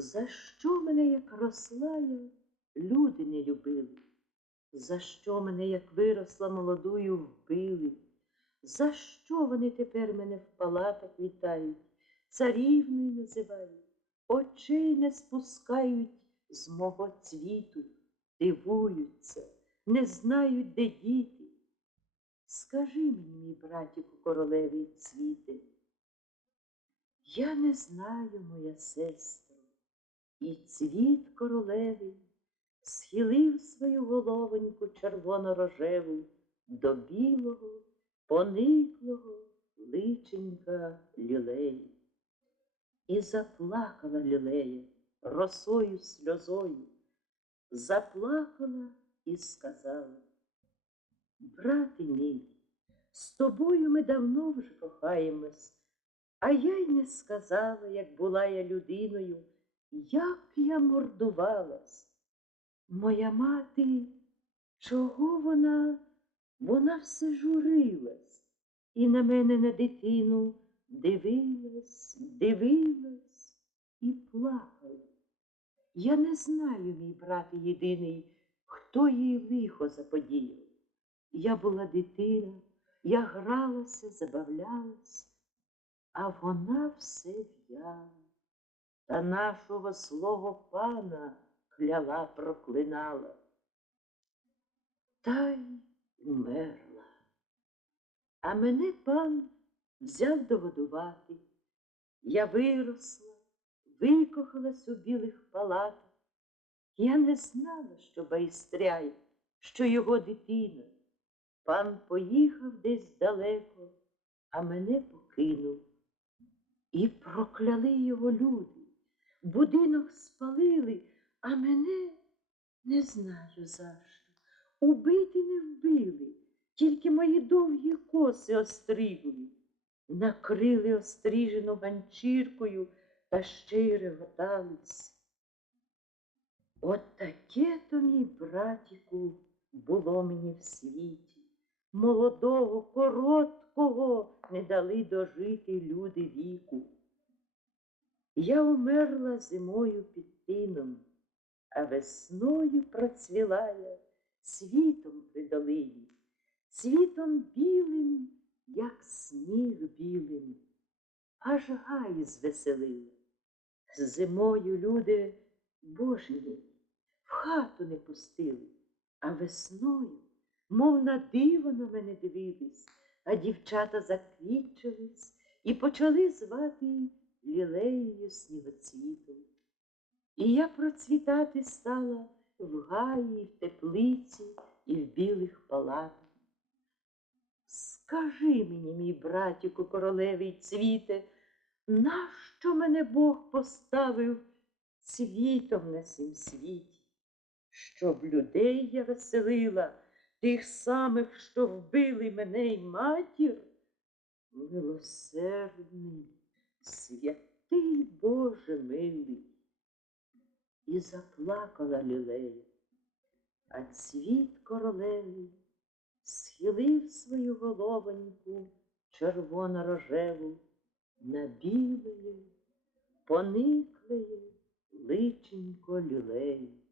За що мене, як росла я, люди не любили? За що мене, як виросла молодою, вбили? За що вони тепер мене в палатах вітають, царівною називають, очей не спускають з мого цвіту, дивуються, не знають, де діти. Скажи мені, мій братіку королевий цвіте, я не знаю, моя сестро, і цвіт королевий схилив свою головоньку червоно-рожеву до білого, пониклого личенька лілеї. І заплакала лілея росою сльозою, заплакала і сказала, брате мій, з тобою ми давно вже кохаємось, а я й не сказала, як була я людиною, як я мордувалась. Моя мати, чого вона? Вона все журилась і на мене на дитину дивилась, дивилась і плакала. Я не знаю, мій брат єдиний, хто їй лихо заподіяв. Я була дитина, я гралася, забавлялась, а вона все в'яла. Та нашого слова пана кляла, проклинала. Та й умерла. А мене пан взяв догодувати. Я виросла, викохалась у білих палатах. Я не знала, що байстряє, що його дитина. Пан поїхав десь далеко, а мене покинув. І прокляли його люди. Будинок спалили, а мене не знаю за що. Убити не вбили, тільки мої довгі коси остригли, накрили острижену ганчіркою та ще й реготались. От таке то, мій братіку, було мені в світі. Молодого, короткого не дали дожити люди віку. Я умерла зимою під тином, а весною процвіла я світом при долині, цвітом білим, як сніг білим, аж гай звеселила. Зимою люди Боже в хату не пустили, а весною, мов на диво на мене дивились, а дівчата заквітчились і почали звати лілеєю снігоцвітом. І я процвітати стала в гаї, в теплиці і в білих палатах. Скажи мені, мій братіку королевий цвіте, нащо мене Бог поставив цвітом на сім світі, щоб людей я веселила, тих самих, що вбили мене й матір? Милосердний, святий Боже милий. І заплакала лілея, а цвіт королевий схилив свою головоньку червоно-рожеву на білеє, пониклеє личенько лілеї.